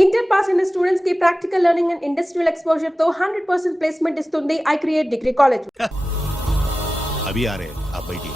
Inter pass అయిన students కి practical learning and industrial exposure తో 100% ప్లేస్మెంట్ ఇస్తుంది ఐ క్రియేట్ డిగ్రీ కాలేజ్. अभी आ रहे हैं आप बैठिए.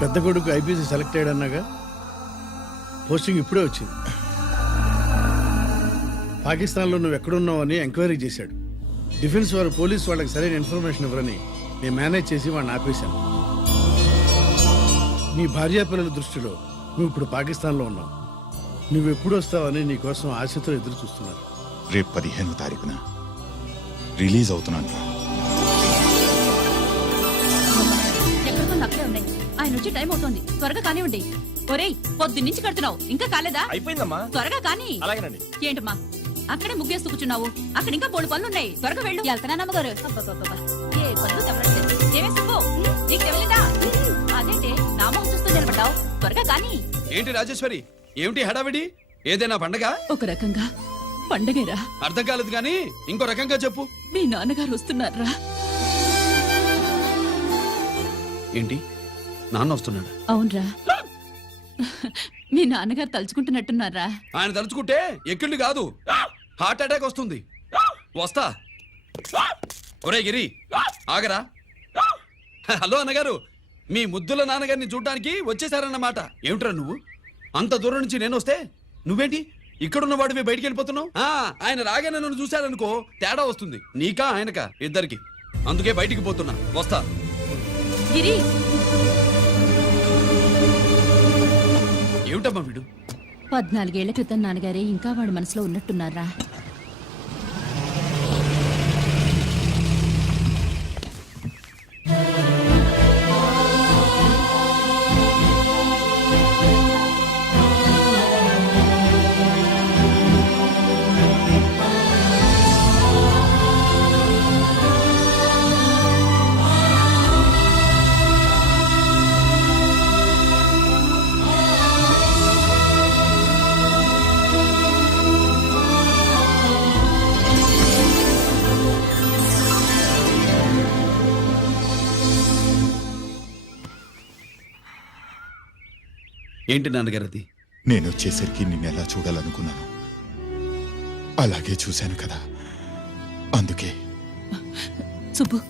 పెద్ద కొడుకు ఐపీసీ సెలెక్ట్ అయ్యాడన్నాగా, పోస్టింగ్ ఇప్పుడే వచ్చింది. పాకిస్తాన్లో నువ్వు ఎక్కడున్నావు అని ఎంక్వైరీ చేశాడు. డిఫెన్స్ వారు పోలీస్ వాళ్ళకి సరైన ఇన్ఫర్మేషన్ ఇవ్వరని నేను మేనేజ్ చేసి వాడిని ఆపేశాను. నీ భార్యాపిల్లల దృష్టిలో నువ్వు ఇప్పుడు పాకిస్తాన్లో ఉన్నావు. నువ్వు ఎప్పుడు వస్తావని నీ కోసం ఆశతో ఎదురు చూస్తున్నారు. రేపు 15వ తారీఖున రిలీజ్ అవుతున్నాను. అక్కడే ఉన్నాయి. ఆయన వచ్చి టైం అవుతుంది, త్వరగా కానివ్వండి. ఒరేయ్, పొద్దున్నుంచి కడుతున్నావు, ఇంకా కాలేదా? అయిపోయిందమ్మా, త్వరగా కానీ. అలాగేనండి. ఏంటమ్మా అక్కడే ముగ్గేస్తూ కూర్చున్నావు? అక్కడ ఇంకా 3 పనులు ఉన్నాయి, త్వరగా వెళ్ళు. వెళ్తానా నమ్మగారు? ఏ పనులు తెవలేదు. ఏమే సుబ్బు, నీకు తెవలేదా? అదేంటి నా మొహం చూస్తూ నిలబడ్డావు? త్వరగా కానీ. ఏంటి రాజేశ్వరి, ఏమిటి హడావిడి? ఏదైనా పండగ? ఒక రకంగా పండగేరా. అర్థం కాలేదు కానీ ఇంకో రకంగా చెప్పు. మీ నాన్నగారు వస్తున్నారా? ఏంటి, నాన్న వస్తున్నాడు? అవునరా, మీ నాన్నగారు తలుచుకుంటున్నట్టున్నారా? ఆయన తలుచుకుంటే ఎక్కిళ్ళు కాదు, హార్ట్ అటాక్ వస్తుంది. వస్తా. ఒరే గిరి, ఆగరా. హలో అన్నగారు, మీ ముద్దుల నాన్నగారిని చూడ్డానికి వచ్చేసారన్నమాట. ఏమిట్రా నువ్వు? అంత దూరం నుంచి నేను వస్తే నువ్వేంటి ఇక్కడున్న వాడివి బయటికి వెళ్ళిపోతున్నావు? ఆయన రాగానే నన్ను చూశాడనుకో తేడా వస్తుంది, నీకా ఆయనకా ఇద్దరికి. అందుకే బయటికి పోతున్నా, వస్తా. గిరి, ఏమిటమ్మా వీడు? 14 ఏళ్ల క్రితం నాన్నగారే ఇంకా వాడి మనసులో ఉన్నట్టున్నారా? ఏంటి నాన్నగారు అది? నేను వచ్చేసరికి నిన్ను ఎలా చూడాలనుకున్నాను అలాగే చూశాను కదా, అందుకే. సుబ్బు,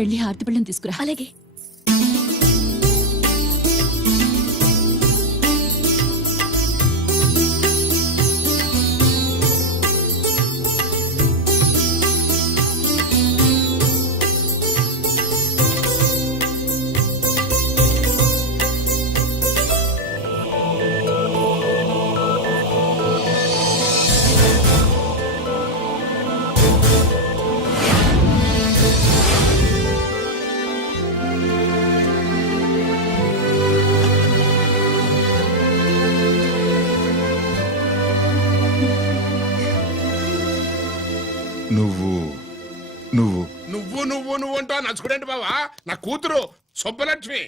వెళ్ళి హారతి పళ్ళని తీసుకురా. అలాగే. నువ్వు నువ్వు నువ్వు నువ్వు నువ్వు అంటా నచ్చుకునేంటి బావా? నా కూతురు సుబ్బలక్ష్మి.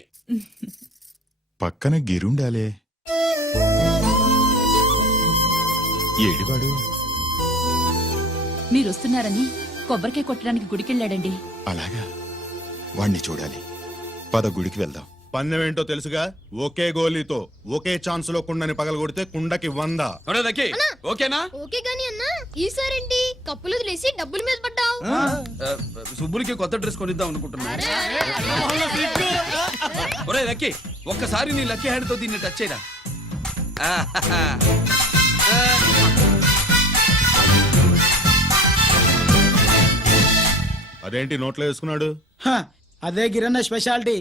పక్కన గిరుండాలే. ఏడివాడు? మీరు వస్తున్నారని కొబ్బరికాయ కొట్టడానికి గుడికెళ్ళాడండి. అలాగా, వాణ్ణి చూడాలి. పద, గుడికి వెళ్దాం. పందెం ఏంటో తెలుసుగా, ఒకే గోలీతో ఒకే ఛాన్స్ లో కుండని పగలగొడితే కుండకి 100. ఓకేనా? ఓకే గాని అన్నా, ఈసారేంటి కప్పులు వదిలేసి డబ్బుల మీద పడ్డావు? సుబ్బులకి కొత్త డ్రెస్ కొనిద్దాం అనుకుంటున్నా. ఒరే లక్కీ, ఒక్కసారి నీ లక్కీ హ్యాండ్ తో దీన్ని టచ్ చేయరా. అదేంటి నోట్లో వేసుకున్నాడు? అదే గిరన్న స్పెషాలిటీ.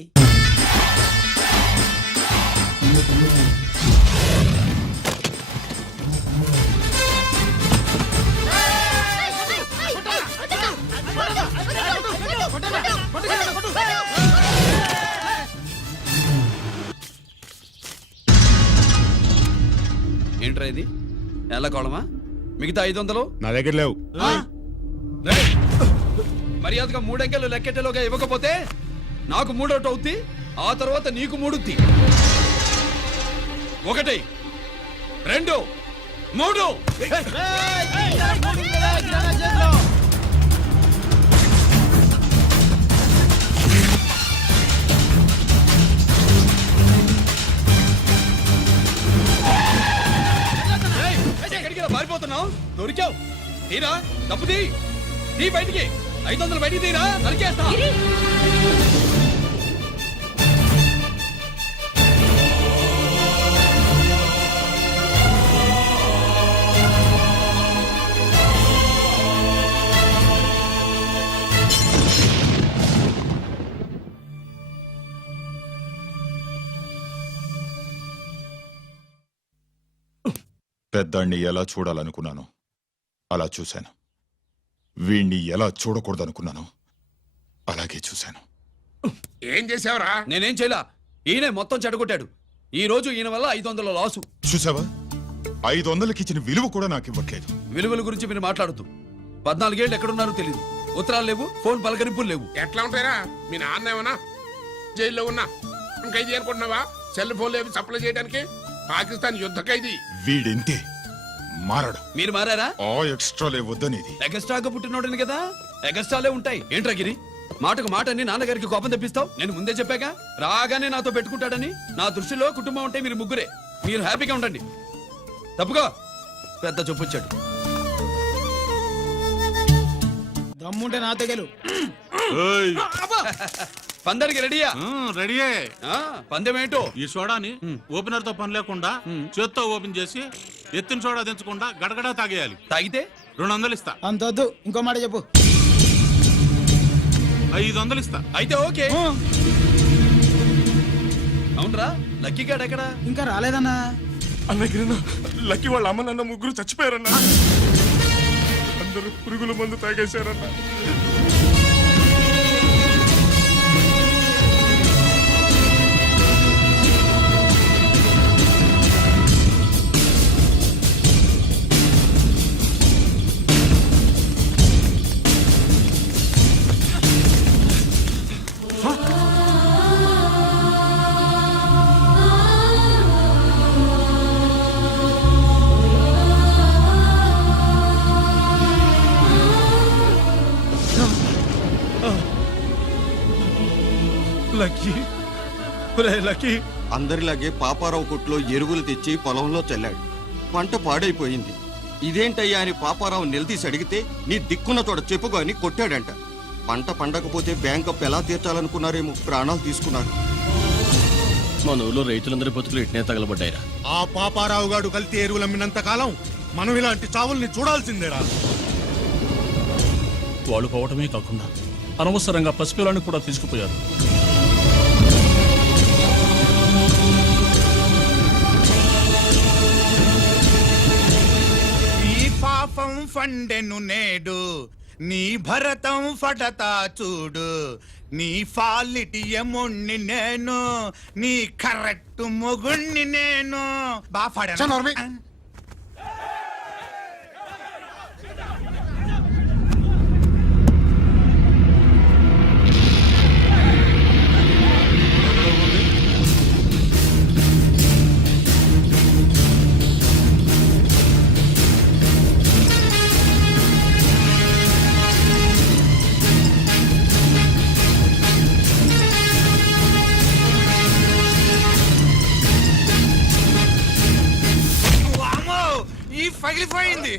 ఏంట్రా ఇది ఎల్లకోళమా? మిగతా 500 నా దగ్గర లేవు. రేయ్! మర్యాదగా 3 అంకెలు లెక్కెట్టేలోగా ఇవ్వకపోతే నాకు 3 అవుద్ది, ఆ తర్వాత నీకు 3. 1 2 3. రేయ్! ఎక్కడికి ఇలా పారిపోతున్నావు? దొరికావు. తీరా తప్పు తీ బయటికి. 500 బయటికి తీరా, నరికేస్తా. గిరి! పెద్దాన్ని ఎలా చూడాలనుకున్నాను అలా చూశాను. వీణ్ణి ఎలా చూడకూడదనుకున్నాను అలాగే చూశాను. ఏం చేసావురా? నేనేం చేయలా, ఈయనే మొత్తం చెడగొట్టాడు. ఈ రోజు ఈయన వల్ల 500 లాసు. చూసావా, 500కి ఇచ్చిన విలువ కూడా నాకు ఇవ్వట్లేదు. విలువల గురించి మీరు మాట్లాడద్దు. 14 ఏళ్ళు ఎక్కడున్నారో తెలియదు. ఉత్తరాలు లేవు, ఫోన్ పలకరింపులు లేవు. ఎట్లా ఉంటారా? మీ నాన్న ఏమన్నా జైల్లో ఉన్నా ఖైదీ అనుకుంటున్నావా? సెల్ ఫోన్ లేవి సప్లై చేయడానికి. పాకిస్తాన్ యుద్ధ ఖైదీ. వీడింతే మారడు. మీరు మారారా? ఆ ఎక్స్ట్రాలే వద్దనేది. ఎగస్ట్రాగా పుట్టినోడని కదా, ఎగస్ట్రాలే ఉంటాయి. ఏంట్రా గిరి, మాటకు మాట అని నాన్నగారికి కోపం తెప్పిస్తావు? నేను ముందే చెప్పాగా, రాగానే నాతో పెట్టుకుంటాడని. నా దృష్టిలో కుటుంబం ఉంటే మీరు ముగ్గురే. మీరు హ్యాపీగా ఉండండి. తప్పుగా పెద్ద చొప్పొచ్చాడు. దమ్ముంటే నాతో గెలు. పందరికి రెడీయా? రెడీయే. పందెం ఏంటో? ఈ సోడాని ఓపెనర్ తో పని లేకుండా చేత్తో ఓపెన్ చేసి ఎత్తిన సోడా దించకుండా గడగడా తాగేయాలి. తాగితే 200 ఇస్తా. అంతొద్దు, ఇంకో మాట చెప్పు. 500 ఇస్తా. అయితే ఓకే. అవునరా, లక్కీ గాడు ఎక్కడా? ఇంకా రాలేదన్నా. అన్నగిరినా లక్కీ వాళ్ళ అమ్మ నాన్న ముగ్గురు చచ్చిపోయారన్నా. అందరూ పురుగుల మందు తాగేశారన్నా. అందరిలాగే పాపారావు కొట్లో ఎరువులు తెచ్చి పొలంలో చల్లాడు. పంట పాడైపోయింది. ఇదేంటయ్యా అని పాపారావు నిలదీసి అడిగితే నీ దిక్కున్న తోడ చెప్పుకో అని కొట్టాడంట. పంట పండకపోతే బ్యాంక్ అప్పు ఎలా తీర్చాలనుకున్నారేమో ప్రాణాలు తీసుకున్నారు. మన ఊళ్ళో రైతులందరి బతుకులు ఇట్నే తగలబడ్డాయిరా. ఆ పాపారావు గాడు కల్తీ ఎరువులు అమ్మినంత కాలం మనం ఇలాంటి చావుల్ని చూడాల్సిందేరా. వాళ్ళు పోవటమే కాకుండా అనవసరంగా పసిపిల్లని కూడా తీసుకుపోయారు. నీ పాపం ఫండెను నేడు, నీ భరతం ఫటతా చూడు. నీ ఫాలిటి ఎముణ్ణి నేను, నీ కరెక్ట్ మొగుణ్ణి నేను. ఈ పగిలిపోయింది.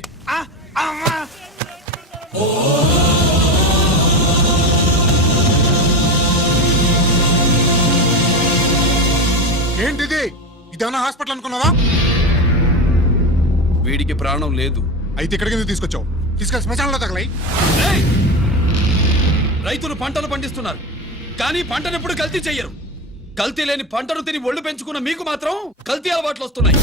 ఏంటిది? ఇదేమన్నా హాస్పిటల్ అనుకున్నావా? వీడికి ప్రాణం లేదు. అయితే ఇక్కడికి ఎందుకు తీసుకొచ్చావు? తీసుకెళ్ళి శ్మశానంలో తగలై. ఏయ్! రైతులు పంటలు పండిస్తున్నారు, కానీ పంటను ఎప్పుడు కల్తీ చెయ్యరు. కల్తీ లేని పంటను తిని ఒళ్ళు పెంచుకున్న మీకు మాత్రం కల్తీ అలవాట్లు వస్తున్నాయి.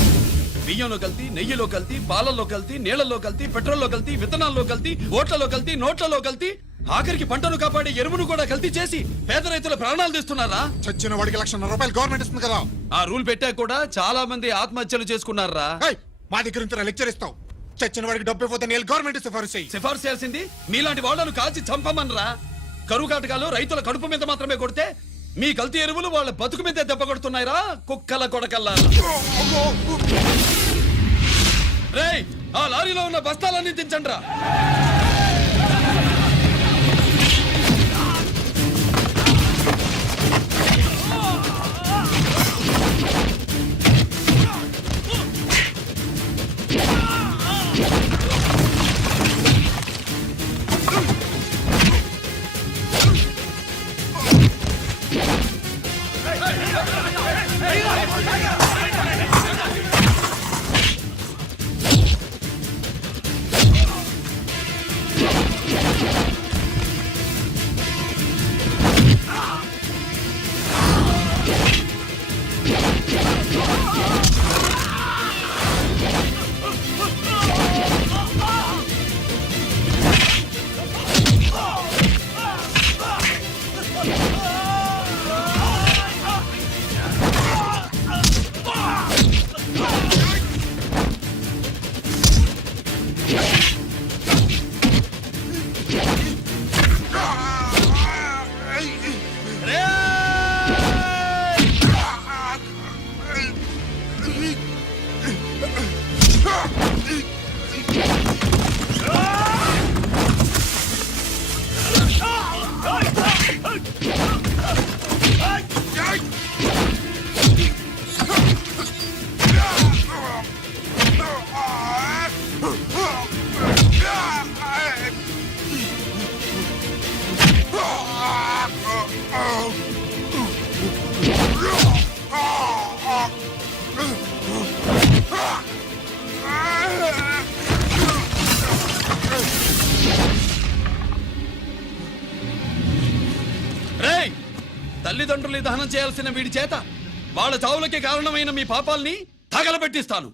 బియ్యంలో కల్తీ, నెయ్యిలో కల్తీ, పాలల్లో కల్తీ, నీళ్లలో కల్తీ, పెట్రోల్లో కల్తీ, విత్తనాల్లో కల్తీ, ఓట్లలో కల్తీ, నోట్లలో కల్తీ, ఆఖరికి పంటను కాపాడే ఎరువును కూడా కల్తీ చేసి పేద రైతుల ప్రాణాలు తీస్తున్నారా? చచ్చిన వాడికి 1,00,000 రూపాయలు గవర్నమెంట్ ఇస్తుంది కదా. ఆ రూల్ పెట్టా కూడా చాలా మంది ఆత్మహత్యలు చేసుకున్నారా? మా దగ్గర ఇంత లెక్చర్ ఇస్తావు చచ్చిన వాడికి డబ్బు ఇవ్వద్దని వెళ్ళి గవర్నమెంట్ సిఫారసు చెయ్యి. సిఫార్సు చేయాల్సింది మీలాంటి వాళ్ళను కాల్చి చంపమనరా. కరువు కాటకాలు రైతుల కడుపు మీద మాత్రమే కొడితే మీ కల్తీ ఎరువులు వాళ్ళ బతుకు మీద దెబ్బ కొడుతున్నాయిరా కుక్కల కొడకల్లా. రేయ్ ఆ లారీలో ఉన్న బస్తాలన్నీ దించండ్రా. రేయ్ తల్లిదండ్రులు దహనం చేయాల్సిన వీడి చేత వాళ్ళ చావులకి కారణమైన మీ పాపాల్ని తగలబెట్టిస్తాను.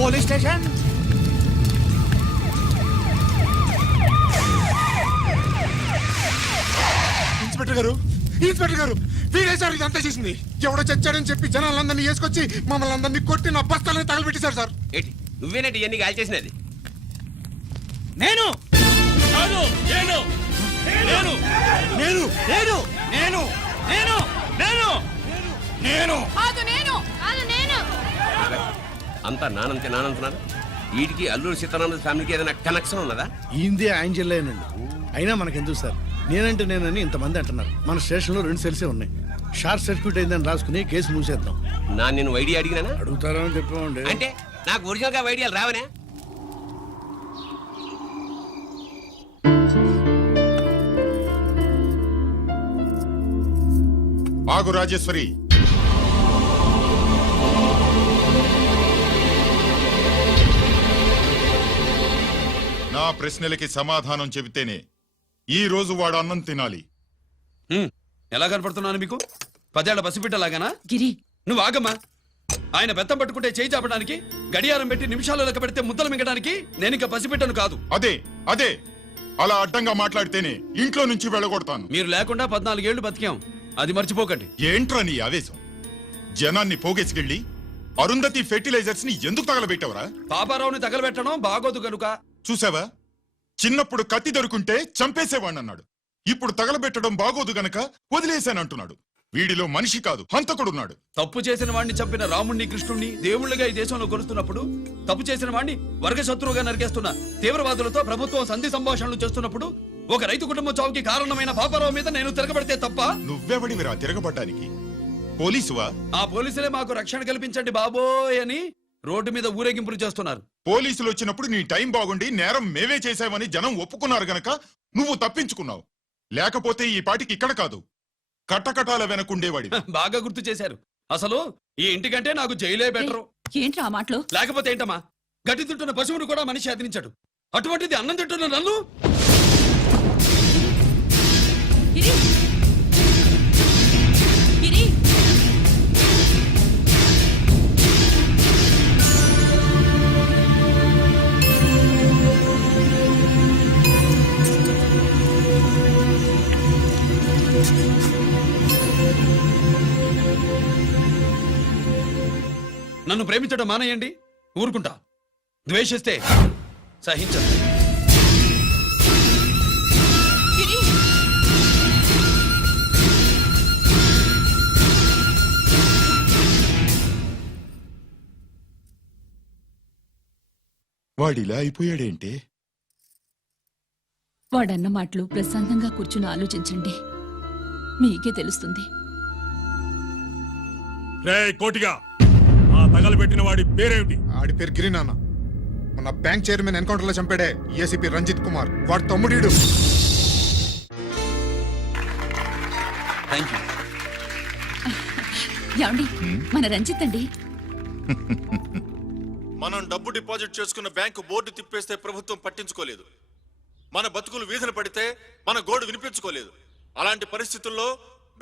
Police station. ఇన్స్పెక్టర్ గారు వీడే సార్ ఇదంతా చేసింది. ఎవడో చచ్చాడని చెప్పి జనాలందరినీ వేసుకొచ్చి మమ్మల్ని అందరినీ కొట్టి నా బస్తాలని తగలబెట్టేశారు సార్. ఏంటి నువ్వేనండి ఇవన్నీ గాలి చేసినది? నేను నేను నేను నేను నేను నేను నేను నేను నేను నేను కాదు నేను కాదు నేను అంతా నానంటున్నారు. వీడికి అల్లూరు సీతారామరాజు ఫ్యామిలీకి ఏదైనా కనెక్షన్ ఉన్నదా? ఈందే ఆయన జిల్లానండి. అయినా మనకెందుకు సార్, నేనంటే నేనని ఇంతమంది అంటున్నారు. మన స్టేషన్లో 2 సెల్సే ఉన్నాయి. షార్ట్ సర్క్యూట్ అయిందని రాసుకుని కేసు మూసేద్దాం. నేను వైడి అడిగినా అడుగుతారని చెప్పామండి. అంటే నాకు ఒరిజినల్ గా వైడియాలు రావనే? ఆగు రాజేశ్వరి. నా ప్రశ్నలకి సమాధానం చెబితేనే ఈ రోజు వాడు అన్నం తినాలి. ఎలా కనపడుతున్నాను మీకు? 10 ఏళ్ల పసిబిడ్డలాగానా? గిరి నువ్వు ఆగమ్మా. ఆయన బెత్తం పట్టుకుంటే చేయి చాపడానికి, గడియారం పెట్టి నిమిషాలు లెక్క పెడితే ముద్దలు మింగడానికి నేను ఇంకా పసిబిడ్డను కాదు. అదే అదే అలా అడ్డంగా మాట్లాడితేనే ఇంట్లో నుంచి వెళ్ళగొడతాను. మీరు లేకుండా 14 ఏళ్లు బతికాం, అది మర్చిపోకండి. ఏంట్రా నీ ఆవేశం? జనాన్ని పోగేసుకెళ్ళి అరుంధతి ఫెర్టిలైజర్స్ ని ఎందుకు తగలబెట్టావరా? పాపారావుని తగలబెట్టడం బాగోదు గనుక. చూసావా, చిన్నప్పుడు కత్తి దొరుకుంటే చంపేసేవాణ్ణన్నాడు. ఇప్పుడు తగలబెట్టడం బాగోదు గనక వదిలేశానంటున్నాడు. వీడిలో మనిషి కాదు, హంతకుడున్నాడు. తప్పు చేసిన వాడిని చంపిన రాముణ్ణి, కృష్ణుణ్ణి దేవుళ్ళుగా ఈ దేశంలో కొలుస్తున్నప్పుడు, తప్పు చేసిన వాడిని వర్గ శత్రువుగా నరికేస్తున్న తీవ్రవాదులతో ప్రభుత్వం సంధి సంభాషణలు చేస్తున్నప్పుడు, ఒక రైతు కుటుంబం చావుకి కారణమైన పాపారావు మీద నేను తిరగబడితే తప్ప? నువ్వెవడివిరా తిరగబడ్డానికి? పోలీసువా? ఆ పోలీసులే మాకు రక్షణ కల్పించండి బాబోయ్ అని రోడ్డు మీద ఊరేగింపులు చేస్తున్నారు. పోలీసులు వచ్చినప్పుడు నీ టైం బాగుండి నేరం మేవే చేశామని జనం ఒప్పుకున్నారు గనక నువ్వు తప్పించుకున్నావు. లేకపోతే ఈ పాటికి ఇక్కడ కాదు, కట్టకటాల వెనకుండేవాడి. బాగా గుర్తు చేశారు. అసలు ఈ ఇంటికంటే నాకు జైలే బెటరు. ఏంట్రా ఆ మాటలు? లేకపోతే ఏంటమ్మా, గడ్డి తింటున్న పశువును కూడా మనిషి అదిరించాడు. అటువంటిది అన్నం తింటున్న నన్ను. గిరి! గిరి! నన్ను ప్రేమించడం మానేయండి, ఊరుకుంటా. ద్వేషిస్తే సహించదు. గిరి! వాడిలా అయిపోయాడేంటి? వాడన్న మాటలు ప్రశాంతంగా కూర్చుని ఆలోచించండి, మీకే తెలుస్తుంది. రే కోటిగా, ఆ తగలబెట్టిన వాడి పేరేమిటి? ఆడి పేరు గిరి నాన్న. మన బ్యాంక్ చైర్మన్ ఎన్కౌంటర్ లో చంపాడే ఏసీపీ రంజిత్ కుమార్, వాడి తమ్ముడీడు. Thank you. ఏమండి, మన రంజిత్ అండి. మనం డబ్బు డిపాజిట్ చేసుకున్న బ్యాంకు బోర్డు తిప్పేస్తే ప్రభుత్వం పట్టించుకోలేదు. మన బతుకులు వీధులు పడితే మన గోడు వినిపించుకోలేదు. అలాంటి పరిస్థితుల్లో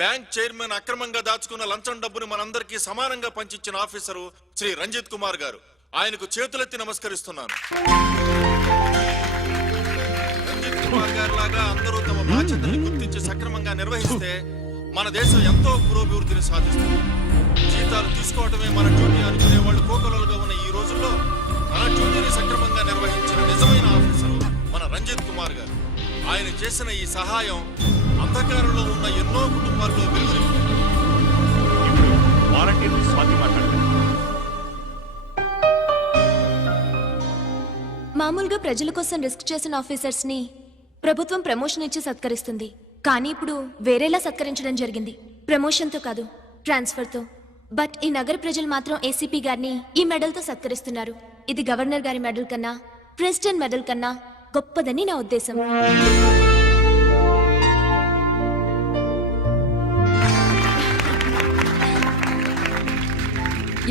బ్యాంక్ చైర్మన్ అక్రమంగా దాచుకున్న లంచం డబ్బును మనందరికీ సమానంగా పంచిచ్చిన ఆఫీసరు శ్రీ రంజిత్ కుమార్ గారు. ఆయనకు చేతులెత్తి నమస్కరిస్తున్నాను. రంజిత్ కుమార్ గారి లాగా అందరూ తమ బాధ్యతను గుర్తించి సక్రమంగా నిర్వహిస్తే మన దేశం ఎంతో పురోభివృద్ధిని సాధిస్తుంది. జీతాలు తీసుకోవటమే మన డ్యూటీ అనుకునే వాళ్ళు కోకొలలుగా ఉన్న ఈ రోజుల్లో మన డ్యూటీని సక్రమంగా నిర్వహించిన నిజమైన ఆఫీసరు మన రంజిత్ కుమార్ గారు. ఆయన చేసిన ఈ సహాయం అంధకారంలో ఉన్న ఎన్నో కుటుంబాల్లో వెలుగుని. మామూలుగా ప్రజల కోసం రిస్క్ చేసిన ఆఫీసర్స్ ని ప్రభుత్వం ప్రమోషన్ ఇచ్చి సత్కరిస్తుంది. కానీ ఇప్పుడు వేరేలా సత్కరించడం జరిగింది. ప్రమోషన్ తో కాదు, ట్రాన్స్ఫర్ తో. బట్ ఈ నగర ప్రజలు మాత్రం ఏసీపీ గారిని ఈ మెడల్ తో సత్కరిస్తున్నారు. ఇది గవర్నర్ గారి మెడల్ కన్నా, ప్రెసిడెంట్ మెడల్ కన్నా గొప్పదని నా ఉద్దేశం.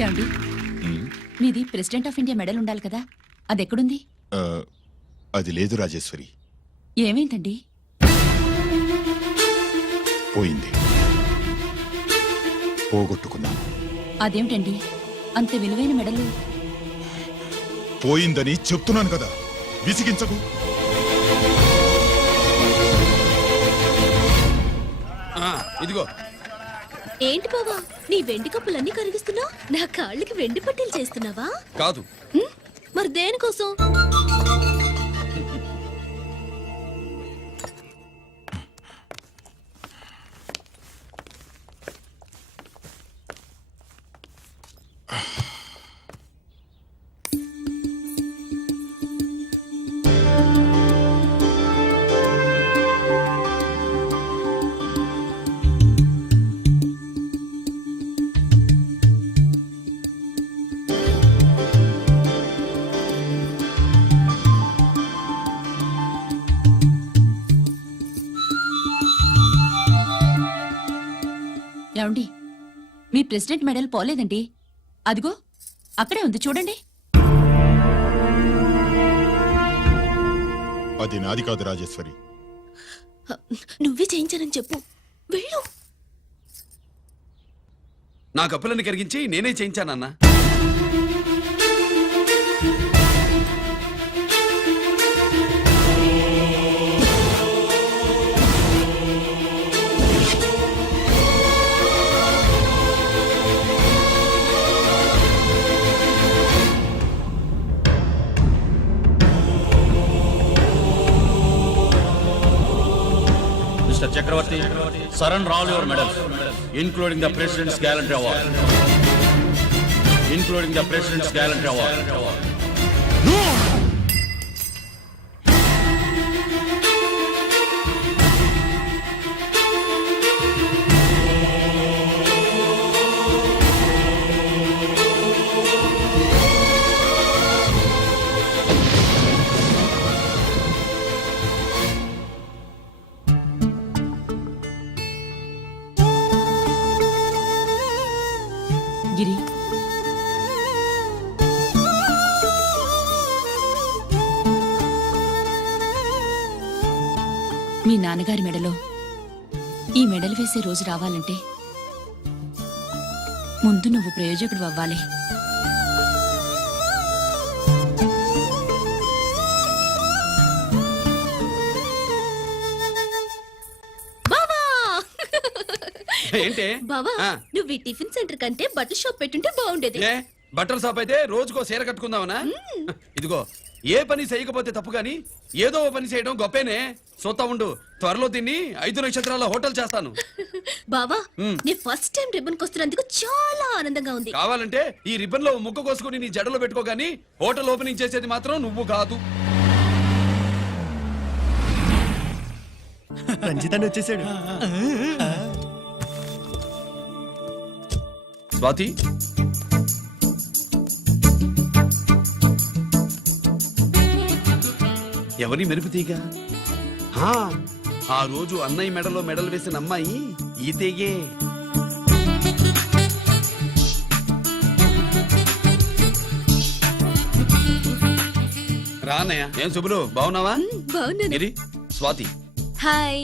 ఏమండి, మీది ప్రెసిడెంట్ ఆఫ్ ఇండియా మెడల్ ఉండాలి కదా, అది ఎక్కడుంది? అది లేదు రాజేశ్వరి, ఏమైందండి? పోయింది. పోగొట్టుకున్నాను. అదేమిటండి అంత విలువైన మెడలు? పోయిందని చెప్తున్నాను కదా, విసిగించకు. ఇదిగో. ఏంటి బావా, నీ వెండి కప్పులన్నీ కరిగిస్తున్నావు? నా కాళ్ళకి వెండి పట్టీలు చేస్తున్నావా? కాదు. మరి దేనికోసం? ఏమండి, మీ ప్రెసిడెంట్ మెడల్ పోలేదండి, అదిగో అక్కడే ఉంది చూడండి. అది నాది కాదు రాజేశ్వరి. నువ్వే చేయించానని చెప్పు, వెళ్ళు. నా కప్పులను కరిగించి నేనే చేయించానన్నా. Mr. Chakravarti, surrender all your medals, including the President's Gallantry Award. Including the President's Gallantry Award. మీ నాన్నగారి మెడలో ఈ మెడలు వేసే రోజు రావాలంటే ముందు నువ్వు ప్రయోజకుడు అవ్వాలి. ఏంటి బావా ఆ. నువ్వు ఈ టిఫిన్ సెంటర్ కంటే బట్టల షాప్ పెట్టుంటే బాగుండేది. ఏ బట్టల షాప్ అయితే రోజుకో చీర కట్టుకుందామనా? ఇదిగో ఏ పని చేయకపోతే తప్పు గాని ఏదో ఓ పని చేయడం గొప్పేనే. చూస్తా ఉండు, త్వరలో దీన్ని 5 నక్షత్రాల హోటల్ చేస్తాను. బావా నీ ఫస్ట్ టైం రిబ్బన్ కొస్తున్నందుకు చాలా ఆనందంగా ఉంది. కావాలంటే ఈ రిబ్బన్ లో ముక్క కోసుకుని నీ జడలో పెట్టుకోగాని హోటల్ ఓపెనింగ్ చేసేది మాత్రం నువ్వు కాదు. రంజిత్ వచ్చేసాడు. స్వాతి, ఎవరి మెరుపుతీగా? ఆ రోజు అన్నయ్య మెడలో మెడలు వేసిన అమ్మాయి ఈతేగే. రా అన్నయ్య. ఏం శుభులు, బాగున్నావా? బాగున్నాను. ఏరి, స్వాతి. హాయ్.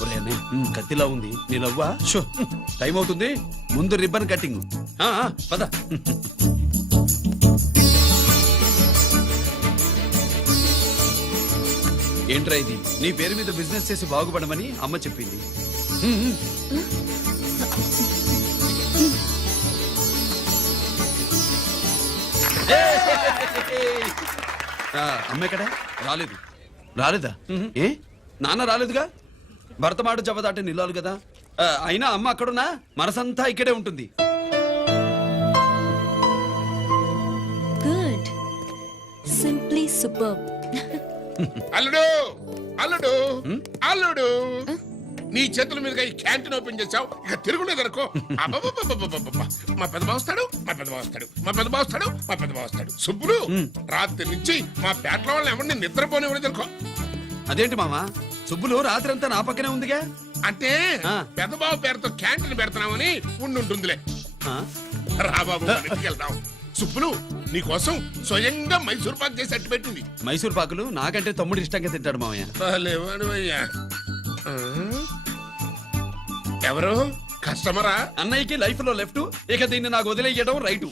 ఒరే అన్నయ్య, కత్తిలా ఉంది నీ నవ్వా? షో, టైం అవుతుంది, ముందు రిబ్బన్ కట్టింగ్. పద. ఏంట్రా ఇది? నీ పేరు మీద బిజినెస్ చేసి బాగుపడమని అమ్మ చెప్పింది. అమ్మ ఎక్కడ? రాలేదు. రాలేదా? ఏ నాన్న రాలేదుగా? భర్త మాట జవదాటే నిల్లాలి కదా. అయినా అమ్మ అక్కడున్నా మనసంతా ఇక్కడే ఉంటుంది. Good, simply super. అల్లుడు అల్లుడు అల్లుడు, నీ చేతుల మీదుగా ఈ క్యాంటీన్ ఓపెన్ చేసావు, ఇక తిరుగులేదు అనుకో. మా పెద్ద బావస్తాడు, మా పెద్ద బావస్తాడు, మా పెద్ద బావస్తాడు, మా పెద్ద బావస్తాడు. సుబ్బులు రాత్రి నుంచి మా పేటలో వాళ్ళని ఎవరిని నిద్రపోనివ్వలేదు అనుకో. అదేంటి మామా, సుబ్బులు రాత్రి అంతా నా పక్కనే ఉందిగా? అంటే పెద్ద బావ పేరుతో క్యాంటీన్ పెడుతున్నామని ఉండుంటుందిలే. రా బాబు, వెళ్దాం. సుబ్బులు నీకోసం స్వయంగా మైసూర్ పాక్ చేసి అట్టు పెట్టింది. మైసూర్ పాకులు నాకంటే తమ్ముడు ఇష్టంగా తింటాడు మామయ్య. ఎవరు కస్టమరా? అన్నయ్యకి లైఫ్ లో లెఫ్ట్, ఇక దీన్ని నాకు వదిలేయడం రైట్.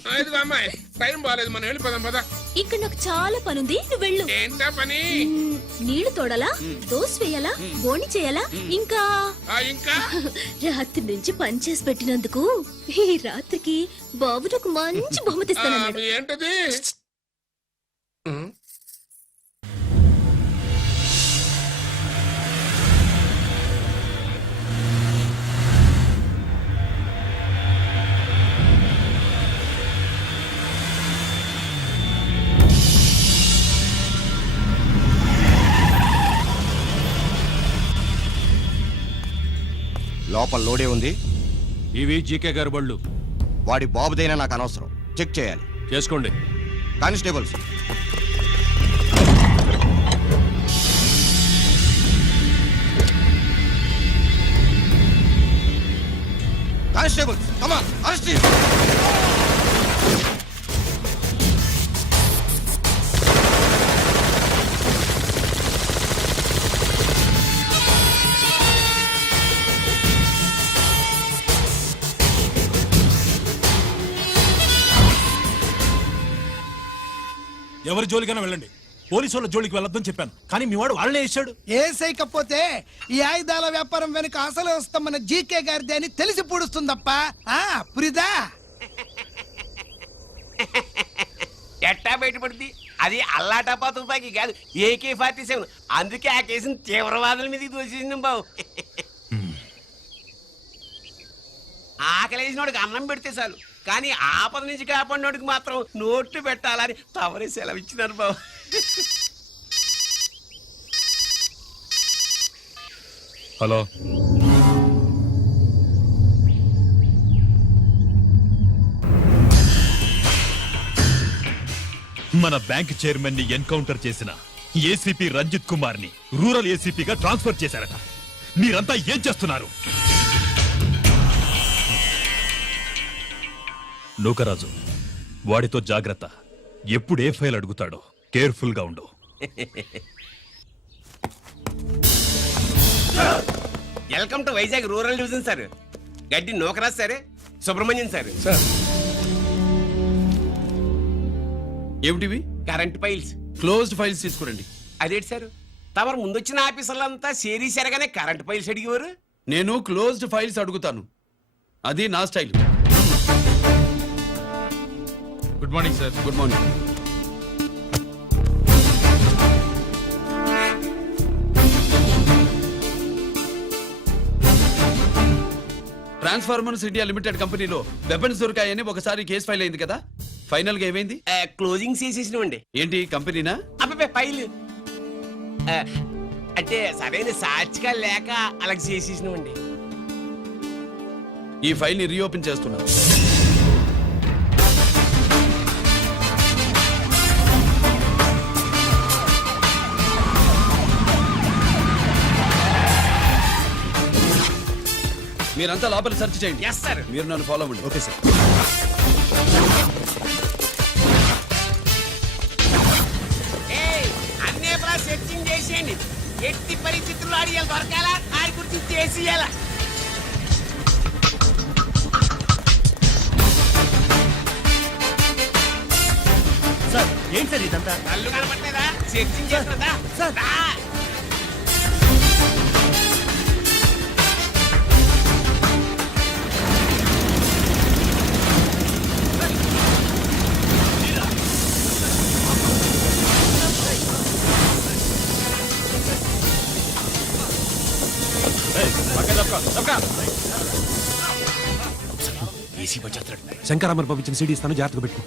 అమ్మాయి టైం బాగాలేదు, మనం వెళ్ళిపోదాం పద. ఇక్కడ నాకు చాలా పనుంది, నువ్వు వెళ్ళు. ఏంటా పని? నీళ్లు తోడాలా, దోశ వేయాలా, బోని చేయాలా, ఇంకా ఇంకా రాత్రి నుంచి పని చేసి పెట్టినందుకు ఈ రాత్రికి బాబు ఒక మంచి బహుమతి ఇస్తానన్నాడు. ఏంటది? లోపల లోడే ఉంది. ఇవి జీకే గారి బళ్ళు. వాడి బాబుదైనా నాకు అనవసరం, చెక్ చేయాలి. చేసుకోండి. Constables, constables, come on, arrest him. ఎవరి జోలికైనా వెళ్ళండి, పోలీసు వాళ్ళ జోలికి వెళ్ళొద్దని చెప్పాను, కానీ మీ వాడు వాళ్ళనే వేసాడు. ఏసైకపోతే ఈ ఆయుధాల వ్యాపారం వెనుక అసలు వస్తామన్న జీకే గారిది అని తెలిసి పూడుస్తుందప్ప. పురిదా ఎట్టా బయటపడుద్ది? అది అల్లాటపా తుపాకీ కాదు, AK-47. అందుకే ఆ కేసుని తీవ్రవాదుల మీదకి దోషింది బాబు. ఆకలేసినోడికి అన్నం పెడితే చాలు, కానీ ఆపద నుంచి కాపాడినోడికి మాత్రం నోట్లు పెట్టాలని తవరే సెలవు ఇచ్చినారు బాబు. హలో, మన బ్యాంక్ చైర్మన్ ని ఎన్కౌంటర్ చేసిన ఏసీపీ రంజిత్ కుమార్ ని రూరల్ ఏసీపీగా ట్రాన్స్ఫర్ చేశారట. మీరంతా ఏం చేస్తున్నారు? నూకరాజు, వాడితో జాగ్రత్త. ఎప్పుడు ఏ ఫైల్ అడుగుతాడో కేర్ఫుల్ గా ఉండు. Welcome to Vizag rural division sir. Gaddi Nookaraj sir, Subrahmanyam sir. Sir ఏమిటివి? Current files. క్లోజ్డ్ ఫైల్స్ తీసుకురండి. అదేంటి సార్, తమరు ముందొచ్చిన ఆఫీసర్లంతా సేరీసారగానే కరెంట్ ఫైల్స్ అడిగేవారు. నేను క్లోజ్డ్ ఫైల్స్ అడుగుతాను, అది నా style. Good morning sir. Good morning. Transformers India limited కంపెనీలో వెపన్స్ దొరికాయని ఒకసారి కేసు ఫైల్ అయింది కదా, ఫైనల్ గా ఏమైంది? క్లోజింగ్ చేసేసినవండి. ఏంటి కంపెనీనా? అబ్బాయి ఫైల్ అంటే సరైన సాక్షిగా లేక అలా చేసేసినవండి. ఈ ఫైల్ ని రీఓపెన్ చేస్తున్నా. మీరంతా లోపల సెర్చ్ చేయండి. Yes sir. మీరు నన్ను ఫాలో అవ్వండి. Okay sir. అన్నే సెర్చింగ్ చేసేయండి. ఎట్టి పరిస్థితుల్లో అడిగాలి దొరకాలా, ఆడి గురించి చేసేయాలా. సార్ ఏంటి సార్ ఇదంతా? కళ్ళు కనపడలేదా? సెర్చింగ్ చేస్తున్నదా? రా. శంకరామర్ పంపించిన సీడీ ఇస్తాను, జాగ్రత్తగా పెట్టుకో.